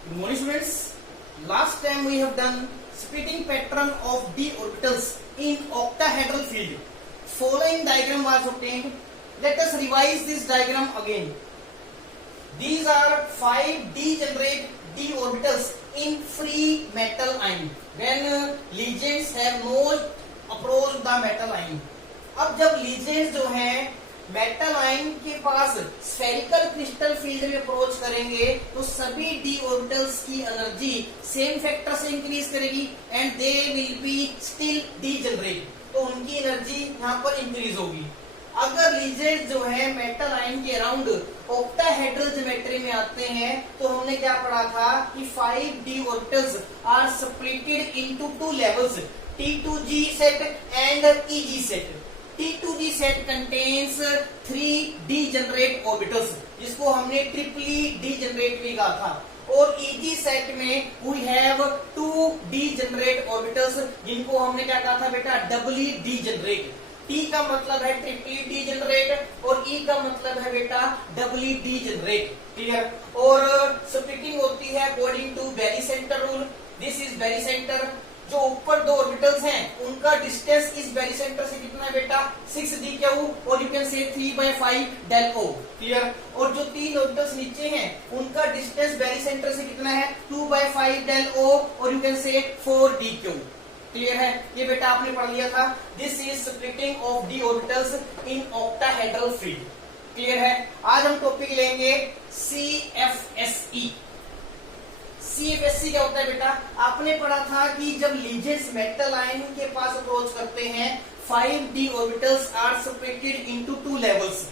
Good morning students. Last time we have done splitting pattern of d orbitals in octahedral field. Following diagram was obtained. Let us revise this diagram again. These are 5 degenerate d orbitals in free metal ion when ligands have not approached the metal ion. अब जब ligands जो हैं metal ion के पास spherical crystal field में approach करेंगे तो सभी D orbitals की एनर्जी सेम फैक्टर से इंक्रीज करेगी and they will be still degenerate, तो उनकी एनर्जी यहाँ पर इंक्रीज होगी। अगर लिगेंड्स जो है मेटल आयन के अराउंड ऑक्टाहेड्रल ज्योमेट्री में आते हैं तो हमने क्या पढ़ा था कि 5 D orbitals are splitted into 2 levels, T2G set and EG set. T2G set contains 3 degenerate orbitals, जिसको हमने ट्रिपली degenerate भी कहा था, और EG set में we have 2 degenerate orbitals, जिनको हमने क्या कहा था बेटा, doubly degenerate। T का मतलब है ट्रिपली degenerate और E का मतलब है बेटा doubly degenerate, क्लियर। और स्प्लिटिंग होती है according to barycenter rule. This is barycenter. जो ऊपर 2 ऑर्बिटल्स हैं उनका डिस्टेंस इस बेरीसेंटर से कितना है बेटा, 6d और you can say 3/5 del O, clear. और जो 3 ऑर्बिटल्स नीचे हैं उनका डिस्टेंस बेरीसेंटर से कितना है, 2/5 del O और you can say 4d, clear है। ये बेटा आपने पढ़ लिया था। This is splitting of D orbitals in octahedral field, clear है। आज हम टॉपिक लेंगे CFSE। CFSE क्या होता है बेटा, आपने पढ़ा था कि जब लिगेंड्स मेटल आयन के पास अप्रोच करते हैं 5d orbitals are splitted into 2 levels.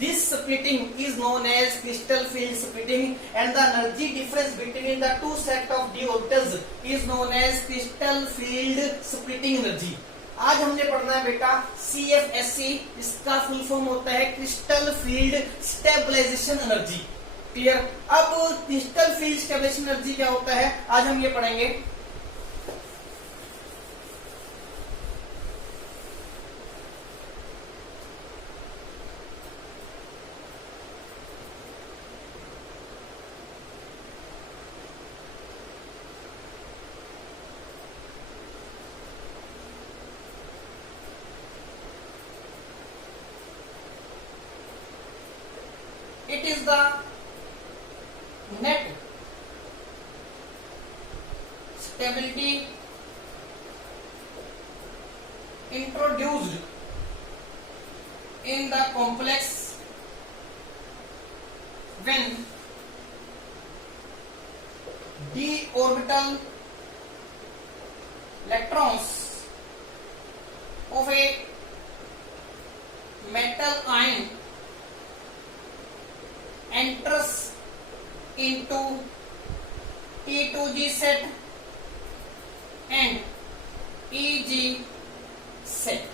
This splitting is known as crystal field splitting and the energy difference between the two set of d orbitals is known as crystal field splitting energy. आज हमने पढ़ना है बेटा CFSE, इसका full form होता है crystal field stabilisation energy, clear. अब crystal field stabilisation energy क्या होता है आज हम ये पढ़ेंगे। It is the net stability introduced in the complex when d orbital electrons of a metal ion enters into T2G set and EG set।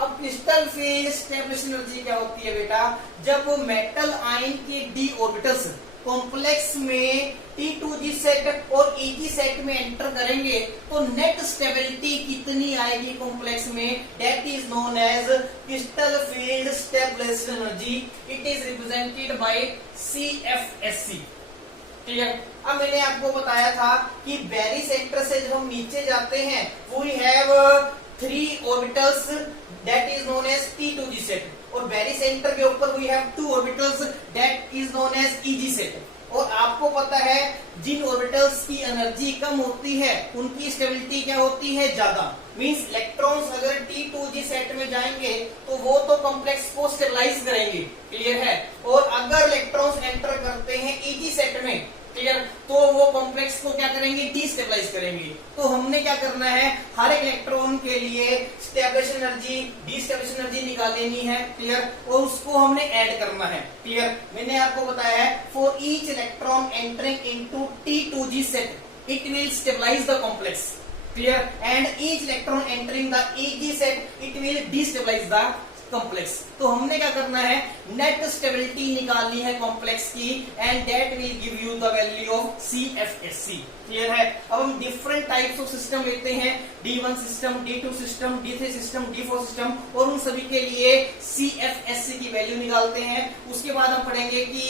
अब crystal field stabilisation energy क्या होती है बेटा, जब मेटल आयन के डी ऑर्बिटल्स कॉम्प्लेक्स में T2G set और EG set में एंटर करेंगे तो नेट स्टेबिलिटी कितनी आएगी कॉम्प्लेक्स में, that is known as crystal field stabilisation energy. It is represented by CFSE, clear. अब मैंने आपको बताया था कि बेरीसेंटर से जब हम नीचे जाते हैं we have 3 orbitals that is known as T2G set, और बेरीसेंटर के ऊपर we have 2 orbitals that is known as EG set. और आपको पता है जिन ऑर्बिटल्स की एनर्जी कम होती है उनकी स्टेबिलिटी क्या होती है, ज्यादा। मींस इलेक्ट्रॉन्स अगर T2G सेट में जाएंगे तो वो तो कॉम्प्लेक्स को स्टेबलाइज करेंगे, क्लियर है। और अगर इलेक्ट्रॉन्स एंटर करते हैं EG सेट में, क्लियर, तो वो कॉम्प्लेक्स को क्या करेंगे, डिस्टेबलाइज करेंगे। तो हमने क्या करना है, हर एक इलेक्ट्रॉन के लिए स्टेबलाइजेशन एनर्जी, डिस्टेबलाइजेशन एनर्जी निकाल लेनी है, क्लियर, और उसको हमने ऐड करना है, क्लियर। मैंने आपको बताया है for each electron entering into T2G set it will stabilise the complex, clear, and each electron entering the EG set it will destabilise the complex. तो हमने क्या करना है, नेट स्टेबिलिटी निकालनी है कॉम्प्लेक्स की, and that will give you the value of CFSC। Clear है। अब हम डिफरेंट टाइप्स ऑफ सिस्टम लेते हैं, D1 system, D2 system, D3 system, D4 system, और उन सभी के लिए CFSC की वैल्यू निकालते हैं। उसके बाद हम पढ़ेंगे कि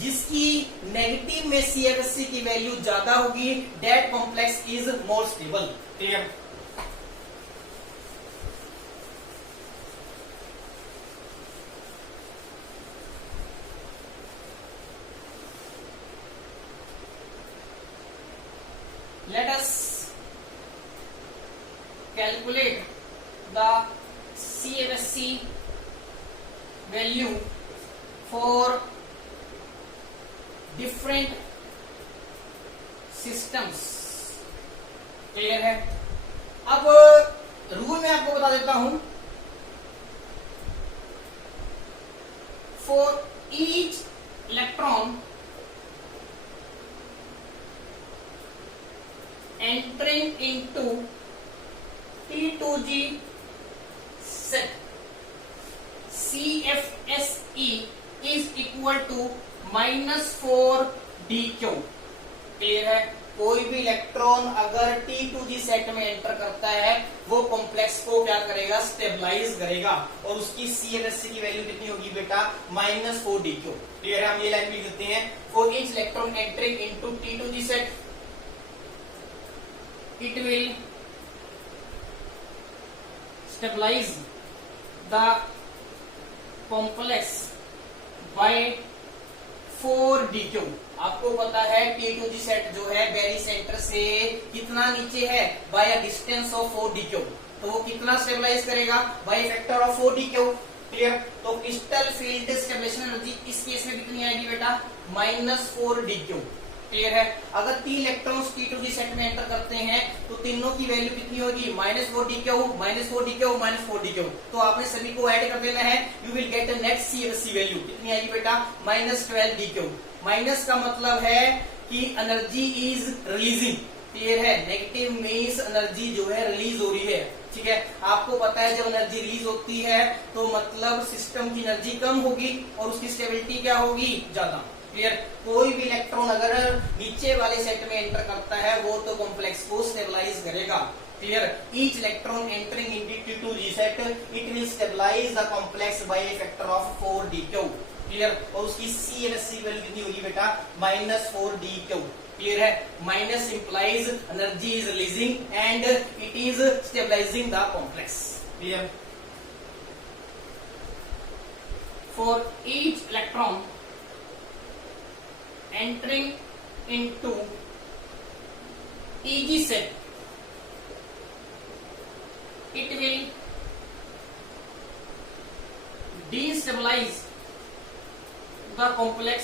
जिसकी नेगेटिव में CFSC की वैल्यू ज्यादा होगी, that complex is more stable. Clear. Let us calculate the CFSC value for different systems। Clear है। अब रूल में आपको बता देता हूं, for each electron entering into T2G set, CFSE is equal to -4dq। Clear है। कोई भी इलेक्ट्रॉन अगर T2G सेट में एंटर करता है, वो कॉम्प्लेक्स को क्या करेगा, स्टेबलाइज करेगा, और उसकी CFSC की वैल्यू कितनी होगी बेटा, -4dq। क्लियर है। हम ये लाइन भी लिखते हैं, for each electron entering into T2G set it will stabilize the complex by 4dq। आपको पता है T2G सेट जो है बेरी सेंटर से कितना नीचे है, bye a distance of 4dq। तो वो कितना स्टेबलाइज करेगा, by factor of 4dq। Clear. तो क्रिस्टल फील्ड स्टेबलाइजेशन एनर्जी इस केस में कितनी आएगी बेटा, -4dq। क्लियर है। अगर 3 इलेक्ट्रॉन्स T2G सेट में एंटर करते हैं तो तीनों की वैल्यू कितनी होगी, -4dq, -4dq, -4dq। तो आपने सभी को ऐड कर देना है, you will get net CFSC value कितनी आएगी बेटा, -12dq। माइनस का मतलब है कि एनर्जी इज रिलीजिंग। क्लियर है। नेगेटिव मीन्स एनर्जी जो है रिलीज हो रही है। ठीक है। आपको पता है जब एनर्जी रिलीज होती है तो मतलब सिस्टम की एनर्जी कम होगी और उसकी स्टेबिलिटी क्या होगी, ज्यादा। क्लियर। कोई भी इलेक्ट्रॉन अगर नीचे वाले सेट में एंटर करता है, वो तो कॉम्प्लेक्स को स्टेबलाइज करेगा। Clear. Each electron entering in T2G set, it will stabilise the complex by a factor of 4dq। Clear. और उसकी CFSC वैल्यू कितनी होगी बेटा, -4dq। क्लियर है। Minus implies energy is releasing and it is stabilising the complex. Clear. For each electron entering into EG set, it will destabilize the complex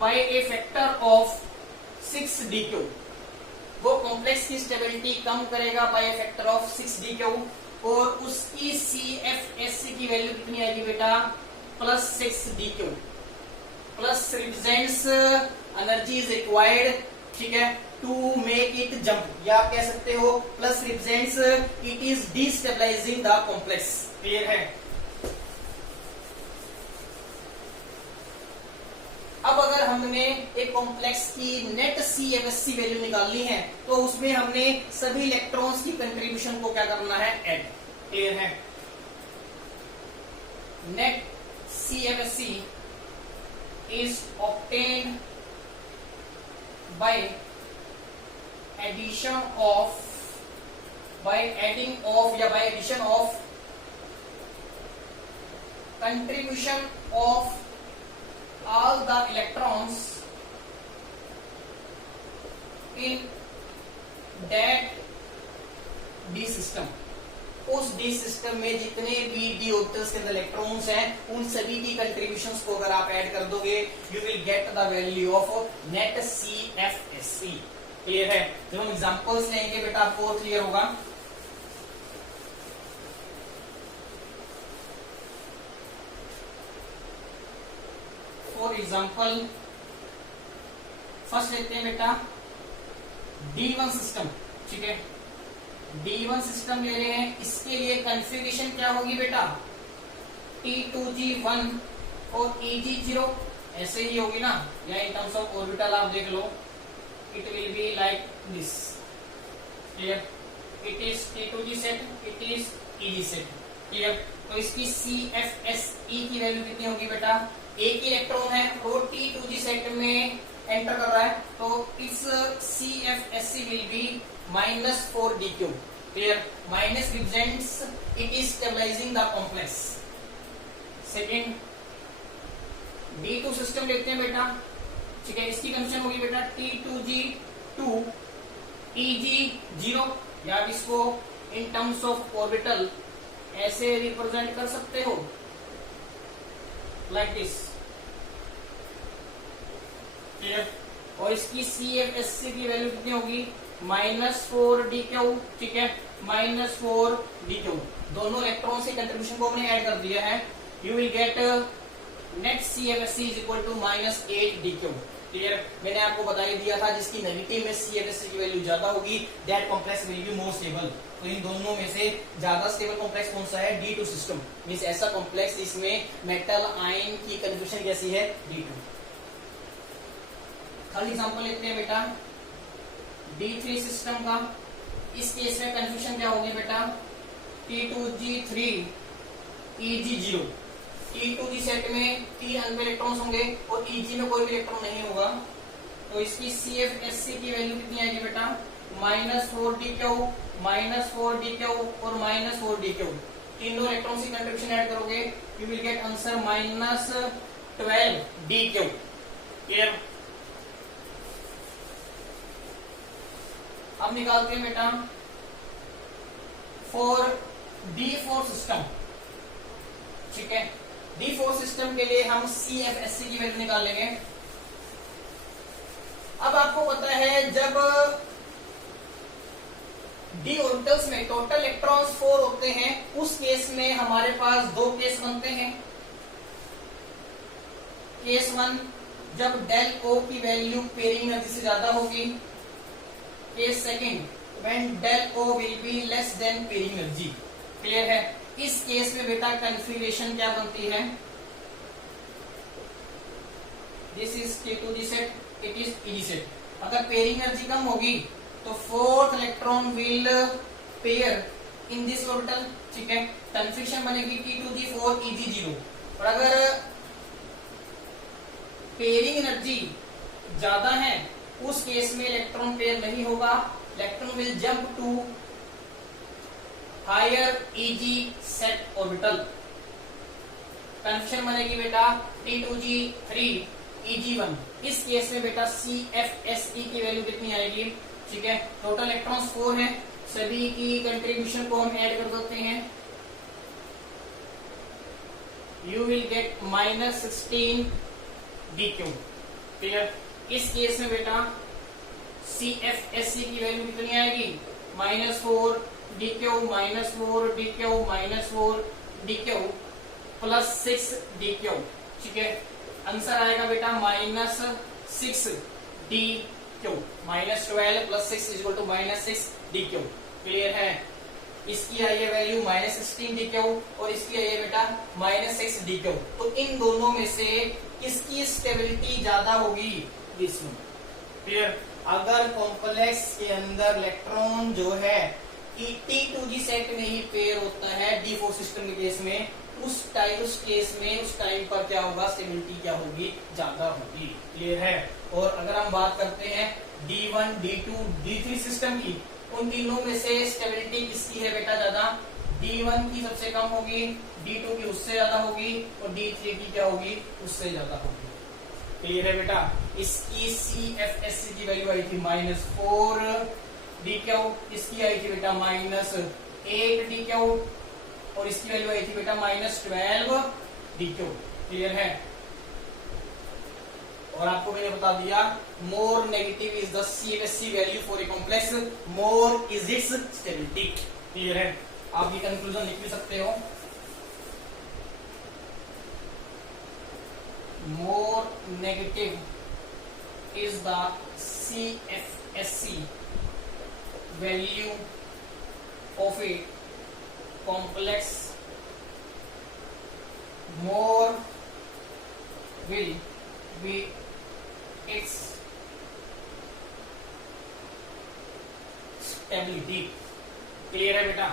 by a factor of 6dq। वो complex की stability कम करेगा bye a factor of 6dq, और उसकी CFSC की value कितनी आएगी बेटा, +6dq। Plus represents energy is required, ठीक है, टू मेक इट जंप, या आप कह सकते हो plus represents it is destabilising the complex. Clear है। अब अगर हमने एक कॉम्प्लेक्स की नेट CFSC वैल्यू निकालनी है तो उसमें हमने सभी इलेक्ट्रॉन्स की कंट्रीब्यूशन को क्या करना है, ऐड। क्लियर है। Net CFSC is obtained by addition of, by adding of या by addition of contribution of all the electrons in that D system। उस D सिस्टम में जितने भी D ऑर्बिटल्स के अंदर इलेक्ट्रॉन्स हैं, उन सभी की कंट्रीब्यूशंस को अगर आप ऐड कर दोगे, you will get the value of net CFSC। Clear है। जब हम एग्जांपल्स लेंगे बेटा आपको और क्लियर होगा। फॉर एग्जांपल फर्स्ट लेते हैं बेटा D1 सिस्टम। ठीक है। D1 सिस्टम ले रहे हैं, इसके लिए कॉन्फ़िगरेशन क्या होगी बेटा, T2G1 और EG0 ऐसे ही होगी ना, या इन टर्म्स ऑफ ऑर्बिटल आप देख लो, it will be like this, clear, it is T2G set, it is EG set, clear. तो इसकी CFSE की वैल्यू कितनी होगी बेटा, एक इलेक्ट्रॉन है वो T2G सेट में एंटर कर रहा है, तो इस CFSE will be -4d3, clear, minus represents it is stabilising the complex. Second D2 system लेते हैं बेटा, ठीक है, इसकी कंडीशन होगी बेटा T2G2 EG0, या आप इसको इन टर्म्स ऑफ ऑर्बिटल ऐसे रिप्रेजेंट कर सकते हो, लाइक दिस, क्लियर। और इसकी CFSE की वैल्यू कितनी होगी, -4d3, ठीक है, -4d3, दोनों इलेक्ट्रॉन से कंट्रीब्यूशन को हमने ऐड कर दिया है, you will get net CFSE is equal to -8d3, clear. मैंने आपको बता ही दिया था जिसकी नेगेटिव में CFSE की वैल्यू ज्यादा होगी, that complex will be more stable. तो इन दोनों में से ज्यादा स्टेबल कॉम्प्लेक्स कौन सा है, D2 सिस्टम, मींस ऐसा कॉम्प्लेक्स जिसमें मेटल आयन की कंट्रीब्यूशन कैसी है, D2। खाली एग्जांपल लेते हैं बेटा D3 सिस्टम का, इस केस में कंफ्यूजन क्या होगी बेटा, T2G3 EG0, T2G सेट में 3 अनपेयर इलेक्ट्रॉन्स होंगे और EG में कोई भी इलेक्ट्रॉन नहीं होगा, तो इसकी CFSE की वैल्यू कितनी आएगी बेटा, -4d3, -4d3 और -4d3, तीनों इलेक्ट्रॉन्स की कंट्रीब्यूशन ऐड करोगे, you will get answer -12d3, clear. अब निकालते हैं बेटा फॉर D4 सिस्टम, ठीक है, D4 सिस्टम के लिए हम CFSE की वैल्यू निकाल लेंगे। अब आपको पता है जब D ऑर्बिटल्स में टोटल इलेक्ट्रॉन्स 4 होते हैं, उस केस में हमारे पास दो केस बनते हैं। केस 1 जब डेल O की वैल्यू पेयरिंग एनर्जी से ज्यादा होगी, case second when del O will be less than pairing energy, clear है। इस केस में बेटा कॉन्फ़िगरेशन क्या बनती है, this is T2G set, it is EG set. अगर पेयरिंग एनर्जी कम होगी तो fourth electron will pair in this orbital, ठीक है, कॉन्फ़िगरेशन बनेगी T2G4 EG0। और अगर पेयरिंग एनर्जी ज्यादा है, उस केस में इलेक्ट्रॉन पेयर नहीं होगा, electron will jump to higher EG set orbital, confirmation बनेगी बेटा T2G3 EG1। इस केस में बेटा CFSE की वैल्यू कितनी आएगी, ठीक है, टोटल इलेक्ट्रॉन्स 4 हैं, सभी की कंट्रीब्यूशन को हम ऐड कर देते हैं, you will gate -16d3, clear. इस केस में बेटा CFSE की वैल्यू कितनी आएगी, -4d3, -4d3, -4d3 plus 6d3, ठीक है, आंसर आएगा बेटा -6d3, -12 plus 6 is equal to -6d3, clear है। इसकी आई है वैल्यू -16d3 और इसकी आई है बेटा -6d3। तो इन दोनों में से किसकी स्टेबिलिटी ज्यादा होगी, इसमें, क्लियर। अगर कॉम्प्लेक्स के अंदर इलेक्ट्रॉन जो है T2G सेट में ही पेयर होता है D4 सिस्टम के केस में, उस टाइम पर क्या होगा, स्टेबिलिटी क्या होगी, ज्यादा होगी, क्लियर है। और अगर हम बात करते हैं D1, D2, D3 सिस्टम की, उन तीनों में से स्टेबिलिटी किसकी है बेटा ज्यादा, D1 की सबसे कम होगी, D2 की उससे ज्यादा होगी और D3 की क्या होगी, उससे ज्यादा होगी, क्लियर है बेटा। इसकी CFSE की वैल्यू आई थी -4d3, इसकी आई थी बेटा -8d3 और इसकी वैल्यू आई थी बेटा -12d3, क्लियर है। और आपको मैंने बता दिया more negative is the CFSE value for a complex, more is it's stability, clear है। आप ये कंक्लूजन लिख भी सकते हो, more negative is the CFSE value of a complex more will be its stability। Clear है बेटा?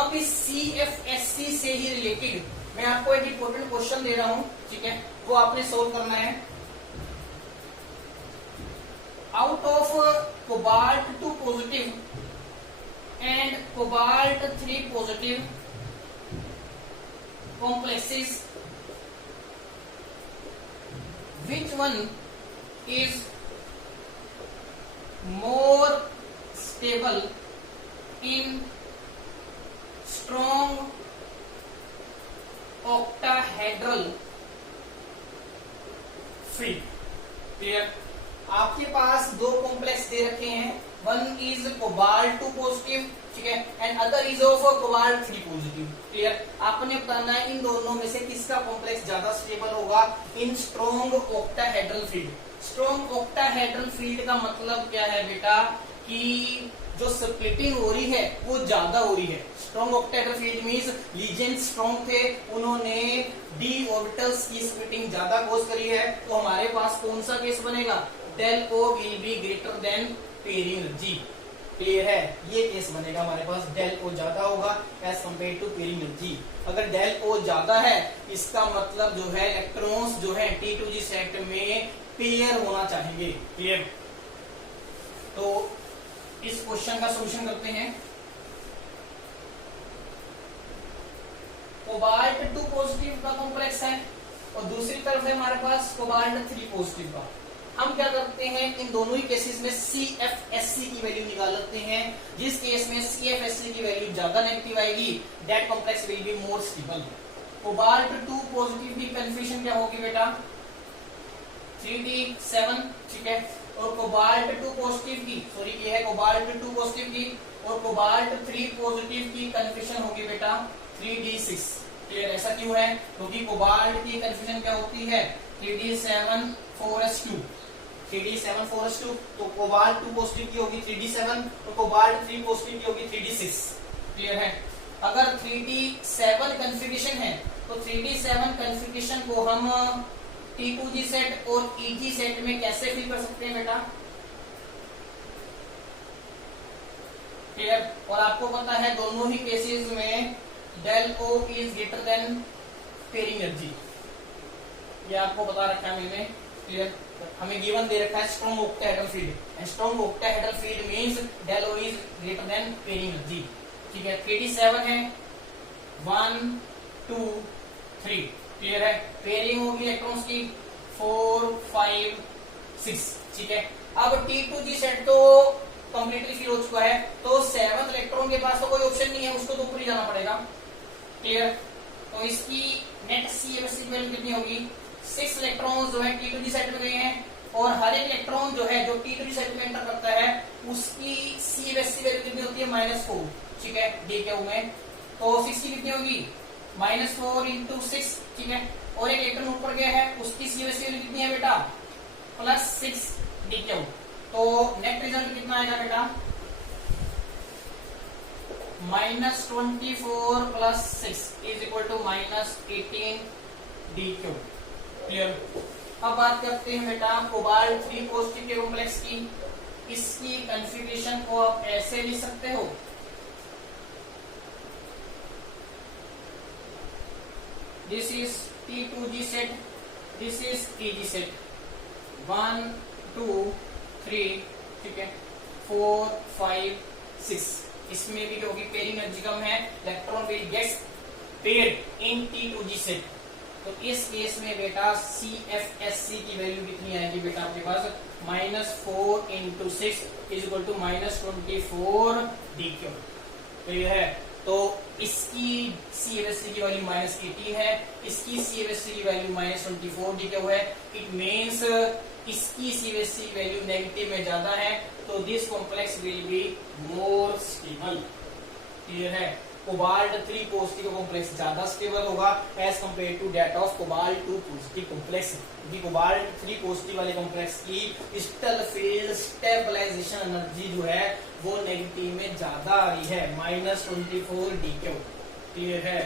अब इस CFSC से ही रिलेटेड मैं आपको एक इंपॉर्टेंट क्वेश्चन दे रहा हूं, ठीक है, वो आपने सोल्व करना है। Out of cobalt 2 positive and cobalt 3 positive complexes, which one is more stable in strong octahedral field? Clear? आपके पास दो कॉम्प्लेक्स दे रखे हैं, वन इज कोबाल्ट 2 पॉजिटिव, ठीक है, and other is of cobalt 3 positive. Clear? आपने बताना है इन दोनों में से किसका कॉम्प्लेक्स ज्यादा स्टेबल होगा इन strong octahedral field. Strong octahedral field का मतलब क्या है बेटा कि जो स्प्लिटिंग हो रही है वो ज्यादा हो रही है। Strong octahedral field means ligand strong थे, उन्होंने डी ऑर्बिटल्स की स्प्लिटिंग ज्यादा कॉज करी है, तो हमारे पास कौन सा केस बनेगा? Del O will be greater than pairing जी। क्लियर है? ये केस बनेगा हमारे पास, डेल ओ ज्यादा होगा एज कंपेयर टू पेयरिंग जी। अगर डेल ओ ज्यादा है इसका मतलब जो है इलेक्ट्रॉन्स जो है T2G सेट में पेयर होना चाहिए। क्लियर? तो इस क्वेश्चन का सॉल्यूशन करते हैं। कोबाल्ट 2 पॉजिटिव का कॉम्प्लेक्स है और दूसरी तरफ है हमारे पास कोबाल्ट 3 पॉजिटिव का। हम क्या करते हैं, इन दोनों ही केसेस में CFSC की वैल्यू निकाल लेते हैं। जिस केस में CFSC की वैल्यू ज्यादा नेगेटिव आएगी that complex will be more stable. Cobalt 2 positive की कन्फिगरेशन क्या होगी बेटा? 3D7, ठीक है, और कोबाल्ट 2 पॉजिटिव की, सॉरी ये है कोबाल्ट 2 पॉजिटिव की, और कोबाल्ट 3 पॉजिटिव की कन्फिगरेशन होगी बेटा 3D6। क्लियर? ऐसा क्यों है? क्योंकि कोबाल्ट की कन्फिगरेशन क्या होती है? 3D7 4s2 तो कोबाल्ट 2 पॉजिटिव की होगी 3D7 तो कोबाल्ट 3 पॉजिटिव की होगी 3D6। क्लियर है? अगर 3D7 कन्फिगरेशन है तो 3D7 कन्फिगरेशन को हम T2G सेट और EG सेट में कैसे फिल कर सकते हैं बेटा? क्लियर? और आपको पता है दोनों ही केसेस में del O is greater than pairing energy, ये आपको बता रखा है मैंने। क्लियर? हमें गिवन दे रखा है strong octahedral field and strong octahedral field means del O is greater than pairing energy. ठीक है, 3D7 है 1 2 3। क्लियर है? पेयरिंग होगी इलेक्ट्रॉन्स की 4 5 6। ठीक है, अब T2G सेट तो कंप्लीटली फिल हो चुका है, तो 7th इलेक्ट्रॉन के पास तो कोई ऑप्शन नहीं है, उसको तो ऊपर ही जाना पड़ेगा। क्लियर? तो इसकी नेट CFSC वैल्यू कितनी होगी? 6 इलेक्ट्रॉन जो है T2G सेट में गए हैं और हर एक इलेक्ट्रॉन जो है जो T2G सेट में एंटर करता है उसकी CFSC वैल्यू कितनी होती है? -4। ठीक है, DQ में तो 6 की कितनी होगी? -4 × 6। ठीक है, और एक इलेक्ट्रॉन ऊपर गया है उसकी CFSC वैल्यू कितनी है बेटा? +6 DQ। तो नेट रिजल्ट कितना आएगा बेटा? -24 + 6 = -18 DQ। क्लियर? अब बात करते हैं बेटा कोबाल्ट 3 पॉजिटिव के कॉम्प्लेक्स की। इसकी कॉन्फ़िगरेशन को आप ऐसे लिख सकते हो, this is T2G set, this is EG set, 1 2 3। ठीक है, 4 5 6। इसमें भी होगी पेयरिंग एनर्जी कम है, electron will gets paired in T2G set. तो इस केस में बेटा CFSC की वैल्यू कितनी आएगी बेटा आपके पास? -4 × 6 = -24 DQ। तो ये है, तो इसकी CFSC की वैल्यू -18 है, इसकी CFSC की वैल्यू -24 DQ है। इट मीन्स इसकी CFSC की वैल्यू नेगेटिव में ज्यादा है, तो this complex will be more stable. Clear है? कोबाल्ट 3 पॉजिटिव कॉम्प्लेक्स ज्यादा स्टेबल होगा as compare to that of cobalt 2 positive complex, क्योंकि कोबाल्ट 3 पॉजिटिव वाले कॉम्प्लेक्स की क्रिस्टल फील्ड स्टेबलाइजेशन एनर्जी जो है वो नेगेटिव में ज्यादा आ रही है, -24 DQ। क्लियर है?